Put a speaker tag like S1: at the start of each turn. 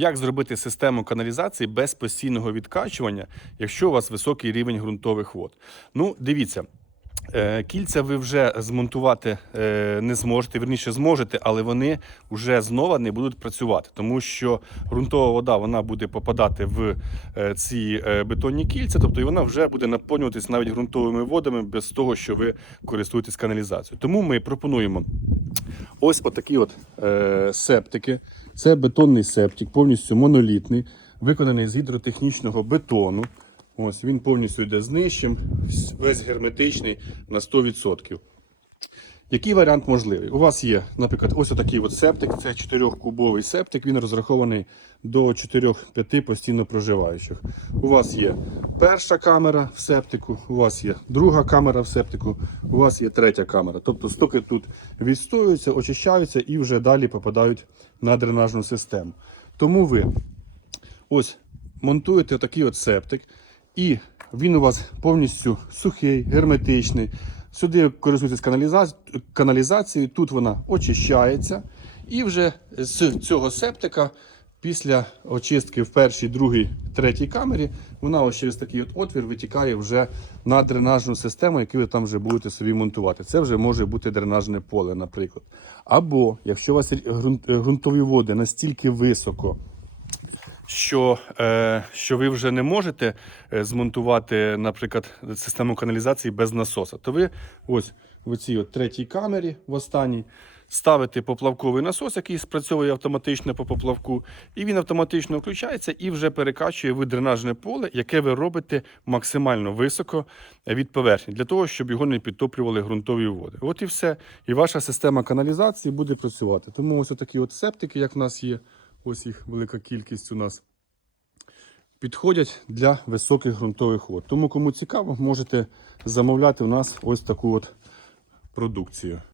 S1: Як зробити систему каналізації без постійного відкачування, якщо у вас високий рівень ґрунтових вод? Ну, дивіться. е, Кільця ви вже змонтувати е, не зможете, верніше зможете, але вони вже знову не будуть працювати, тому що ґрунтова вода вона буде попадати в е, ці бетонні кільця, тобто і вона вже буде наповнюватись навіть ґрунтовими водами без того, що ви користуєтесь каналізацією. Тому ми пропонуємо Ось отакі от е, септики. Це бетонний септик, повністю монолітний, виконаний з гідротехнічного бетону. Ось він повністю йде знищим, весь герметичний на 100%. Який варіант можливий? У вас є, наприклад, ось отакий от септик. Це 4-кубовий септик. Він розрахований до 4-5 постійно проживаючих. У вас є перша камера в септику, у вас є друга камера в септику, у вас є третя камера. Тобто стоки тут відстоюються, очищаються і вже далі попадають на дренажну систему. Тому ви ось монтуєте такий от септик, і він у вас повністю сухий, герметичний. Сюди користуєтесь каналіза- каналізацією, тут вона очищається. І вже з цього септика, після очистки в першій, другій, третій камері, вона ось через такий от отвір витікає вже на дренажну систему, яку ви там вже будете собі монтувати. Це вже може бути дренажне поле, наприклад. Або якщо у вас ґрунт- ґрунтові води настільки високо, що, е, що ви вже не можете е, змонтувати, наприклад, систему каналізації без насоса, то ви ось в цій от третій камері, в останній, ставите поплавковий насос, який спрацьовує автоматично по поплавку, і він автоматично включається і вже перекачує в дренажне поле, яке ви робите максимально високо від поверхні, для того, щоб його не підтоплювали ґрунтові води. От і все. І ваша система каналізації буде працювати. Тому ось такі от септики, як в нас є. Ось їх велика кількість у нас. Підходять для високих ґрунтових вод. Тому, кому цікаво, можете замовляти у нас ось таку от продукцію.